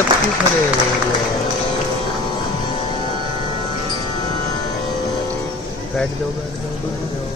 सब क्यों खड़े हो? बैठ जाओ बैठ जाओ बैठ जाओ।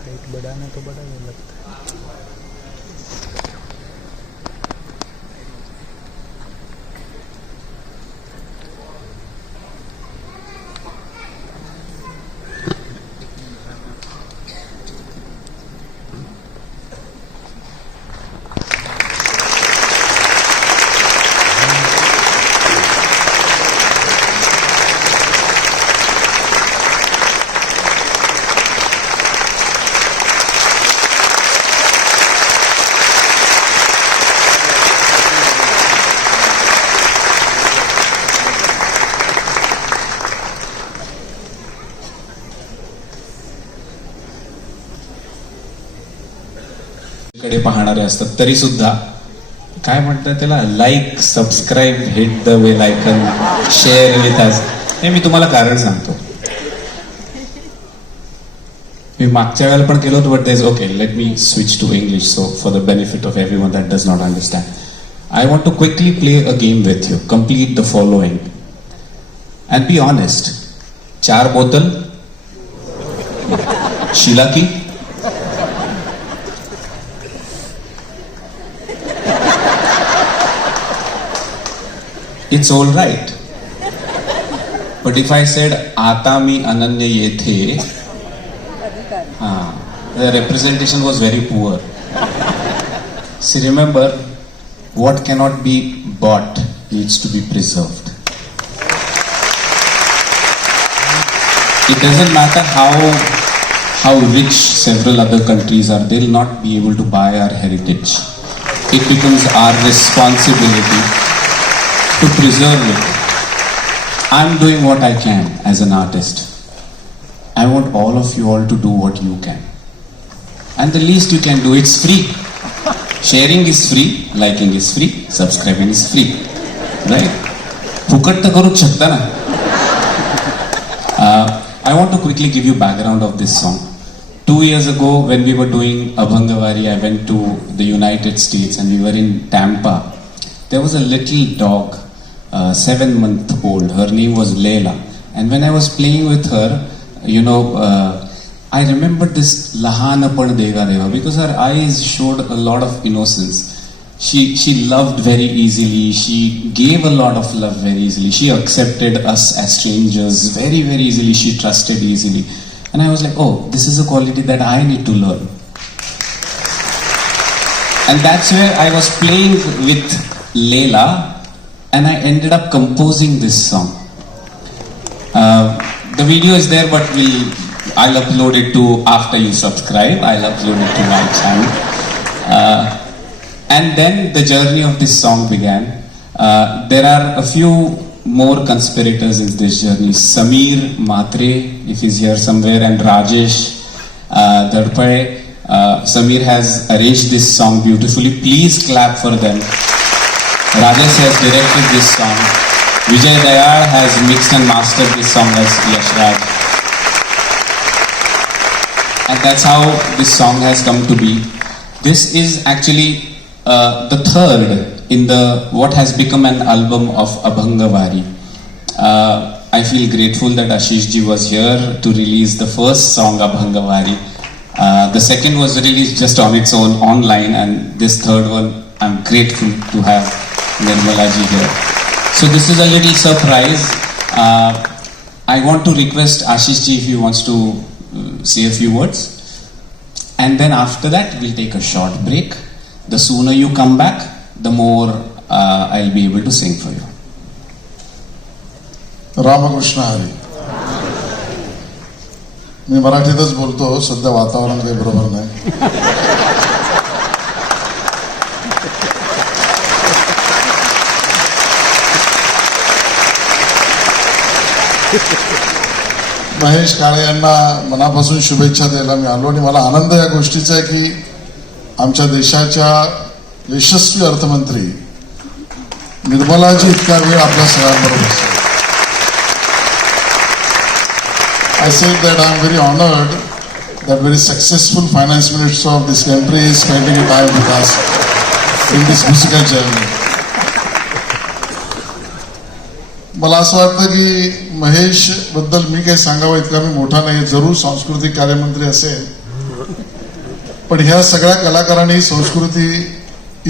हाइट बढ़ाना तो बढ़ाने लगता है। कडे पाहणारे असतात तरी सुद्धा काय म्हणतात त्याला, like, subscribe, hit the bell icon, share with us. हे मी तुम्हाला कारण सांगतो. मी मागच्या वेळेला पण केलं होतं, but that's okay, let me switch to English so for the benefit of everyone that does not understand. I want to quickly play a game with you. Complete the following and be honest. 4 बोतल शीला की, it's all right. But if I said आता मी अनन्य येथे, the representation was very poor. See, remember, what cannot be bought needs to be preserved. It doesn't matter how rich several other countries are, they'll not be able to buy our heritage. It becomes our responsibility to preserve it. I'm doing what I can as an artist. I want all of you all to do what you can. And the least you can do, it's free. Sharing is free, liking is free, subscribing is free. Right? फुकट तर करूच शकता ना. I want to quickly give you background of this song. 2 years ago, when we were doing Abhangavari, I went to the United States and we were in Tampa. There was a little dog, 7-month-old. Her name was Layla. And when I was playing with her, I remembered this Lahanapan Deva Deva because her eyes showed a lot of innocence. She loved very easily. She gave a lot of love very easily. She accepted us as strangers very, very easily. She trusted easily. And I was like, oh, this is a quality that I need to learn. And that's where I was playing with Layla and I ended up composing this song. The video is there, but I'll upload it to, after you subscribe, I'll upload it to my channel. And then the journey of this song began. There are a few more conspirators in this journey. Sameer Matre, if he's here somewhere, and Rajesh Darpade. Sameer has arranged this song beautifully. Please clap for them. Rajesh has directed this song. Vijay Dayal has mixed and mastered this song as Yash Raj. And that's how this song has come to be. This is actually the third in the what has become an album of Abhangavari. I feel grateful that Ashish ji was here to release the first song Abhangavari. The second was released just on its own online, and this third one I'm grateful to have Nirmala ji here. So this is a little surprise. I want to request Ashish ji if he wants to say a few words. And then after that, we'll take a short break. The sooner you come back, the more I'll be able to sing for you. Ramakrishna हरी. मी मराठीतच बोलतो, सध्या वातावरण काही बरोबर नाही. महेश काळे यांना मनापासून शुभेच्छा द्यायला मी आलो आणि मला आनंद या गोष्टीचा आहे की आमच्या देशाच्या यशस्वी अर्थमंत्री निर्मलाजी इतका वेळ आपल्या सगळ्यांबरोबर. I said that I am very honored that very successful finance minister of this country is spending time with us in this musical journey. मला असं वाटतं की महेश बद्दल मी काही सांगावं इतका मी मोठा नाही, जरूर सांस्कृतिक कार्यमंत्री असेल, पण ह्या सगळ्या कलाकारांनी संस्कृती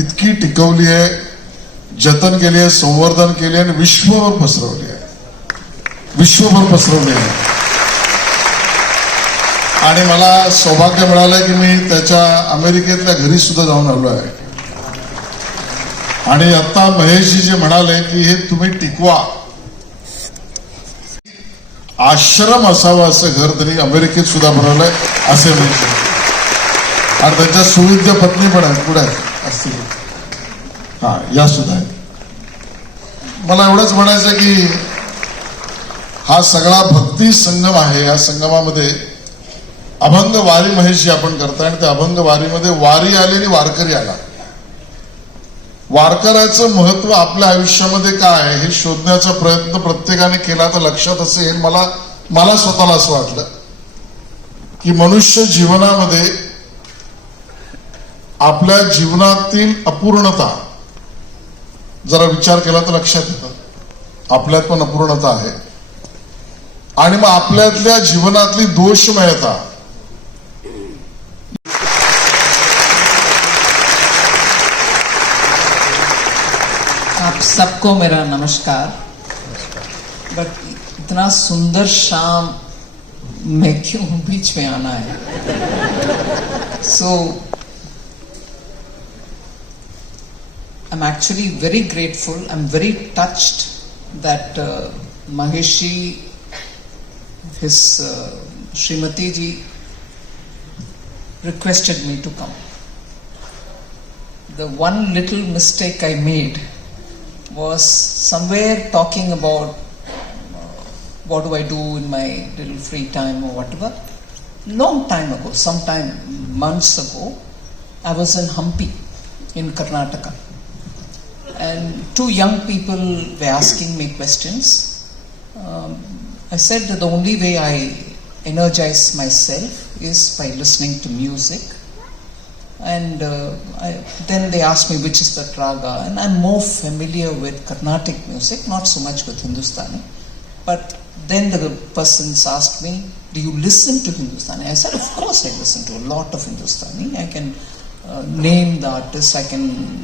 इतकी टिकवली आहे, जतन केली आहे, संवर्धन केले आणि विश्वभर पसरवली आहे. आणि मला सौभाग्य मिळालंय की मी त्याच्या अमेरिकेतल्या घरी सुद्धा जाऊन आलो आहे. आणि आता महेशजी जे म्हणाले की हे तुम्ही टिकवा, आश्रम असावा असं घर त्यांनी अमेरिकेत सुद्धा बनवलंय असे म्हणते. आणि त्यांच्या सुविद्य पत्नी पण आहेत, पुढे असतील, हा या सुद्धा आहेत. मला एवढंच म्हणायचं की हा सगळा भक्ती संगम आहे. या संगमामध्ये अभंग वारी महेशजी आपण करताय आणि त्या अभंग वारीमध्ये वारी आली आणि वारकरी आला. वारकऱ्याचं महत्व आपल्या आयुष्यामध्ये काय आहे हे शोधण्याचा प्रयत्न प्रत्येकाने केला तर लक्षात असेल. मला स्वतःला असं वाटलं की मनुष्य जीवनामध्ये आपल्या जीवनातील अपूर्णता जरा विचार केला तर लक्षात येतं. आपल्यात पण अपूर्णता आहे आणि मग आपल्यातल्या जीवनातली दोषमयता, आप सबको मेरा नमस्कार. बट इतना सुंदर शाम में क्यों बीच में आना है? So I am actually very grateful. I am very touched that Maheshi, his Srimati ji requested me to come. The one little mistake I made was somewhere talking about what do I do in my little free time or whatever. Long time ago, sometime months ago, I was in Hampi in Karnataka, and two young people were asking me questions. I said that the only way I energize myself is by listening to music. And then they asked me which is that raga, and I'm more familiar with Carnatic music, not so much with Hindustani. But then the persons asked me, do you listen to Hindustani? I said, of course I listen to a lot of Hindustani. I can name the artists, I can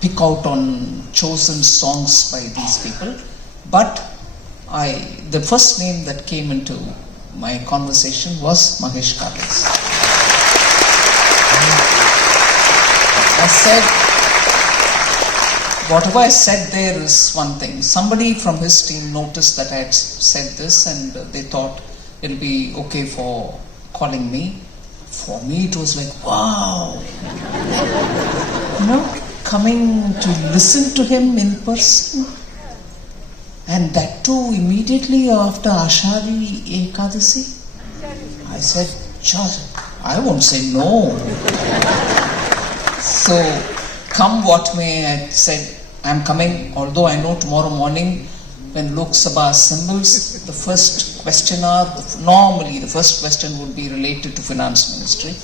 pick out on chosen songs by these people. But the first name that came into my conversation was Mahesh Kale. I said, whatever I said there is one thing. Somebody from his team noticed that I had said this, and they thought it'll be okay for calling me. For me, it was like, wow, coming to listen to him in person, and that too immediately after Ashadi Ekadasi. I said, I won't say no. So, come what may, I said, I'm coming, although I know tomorrow morning when Lok Sabha assembles, the first question normally the first question would be related to Finance Ministry.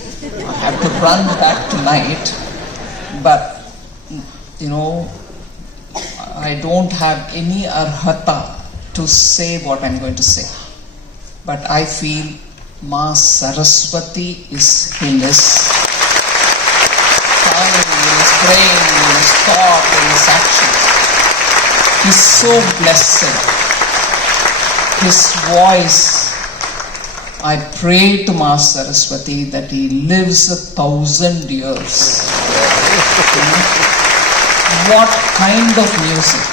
I have to run back tonight, but I don't have any arhata to say what I'm going to say. But I feel Ma Saraswati is in his brain, in his thought, in his actions. He's so blessed. his voice, I pray to Ma Saraswati that he lives 1,000 years. What kind of music!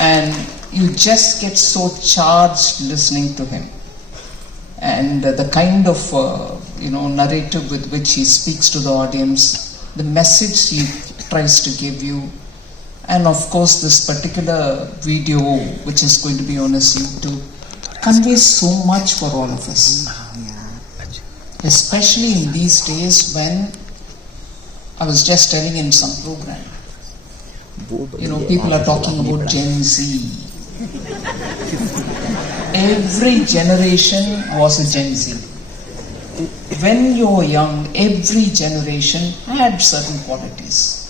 And you just get so charged listening to him. And the kind of narrative with which he speaks to the audience, the message he tries to give you, and of course this particular video which is going to be on his YouTube conveys so much for all of us. Especially in these days when I was just telling in some program, people are talking about Gen Z. Every generation was a Gen Z. When you were young, every generation had certain qualities.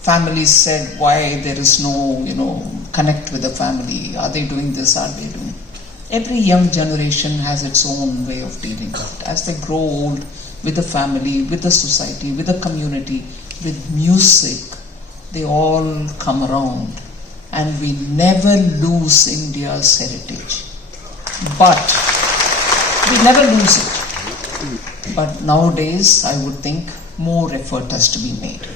Families said, why there is no, connect with the family. Are they doing this? Are they doing? Every young generation has its own way of dealing with it. As they grow old, with the family, with the society, with the community, with music, they all come around. And we never lose India's heritage. But we never lose it. But nowadays, I would think more effort has to be made.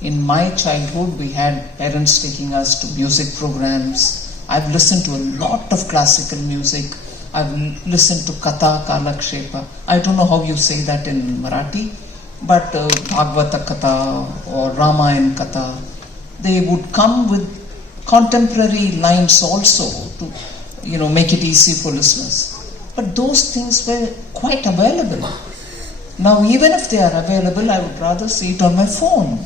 In my childhood, we had parents taking us to music programs. I've listened to a lot of classical music. I've listened to Katha, Kalakshepa. I don't know how you say that in Marathi, but Bhagavata Katha or Ramayana Katha, they would come with contemporary lines also to make it easy for listeners. But those things were quite available. Now even if they are available, I would rather see it on my phone.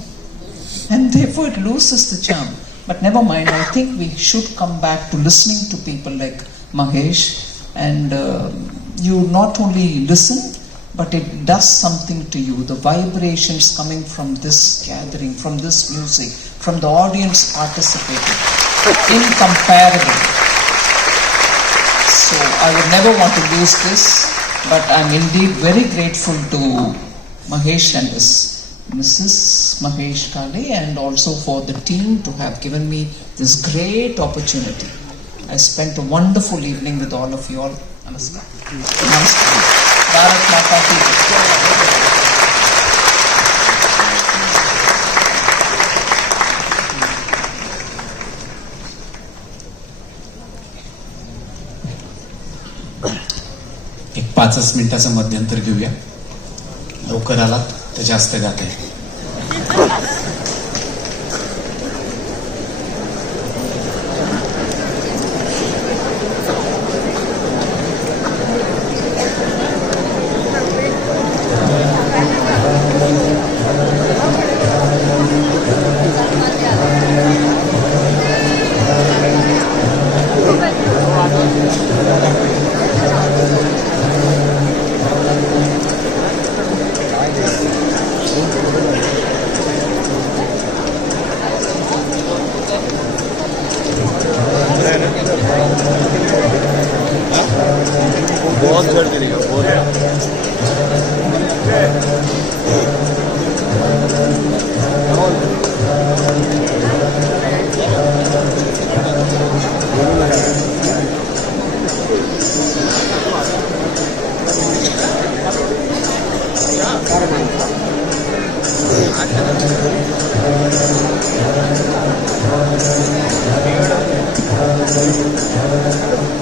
And therefore it loses the charm. But never mind, I think we should come back to listening to people like Mahesh, and you not only listen, but it does something to you. The vibrations coming from this gathering, from this music, from the audience participating, incomparable. So I would never want to lose this, but I'm indeed very grateful to Mahesh and his Mrs. Mahesh Kale, and also for the team to have given me this great opportunity. I spent a wonderful evening with all of you all. Namaskar. Namaskar. Bharat Mata Ki Jai. एक 5 मिनिटाचं मध्यंतर घेऊया. लवकर आलात तर जास्त गाते. बहुत जल्द करेगा बहुत Thank you.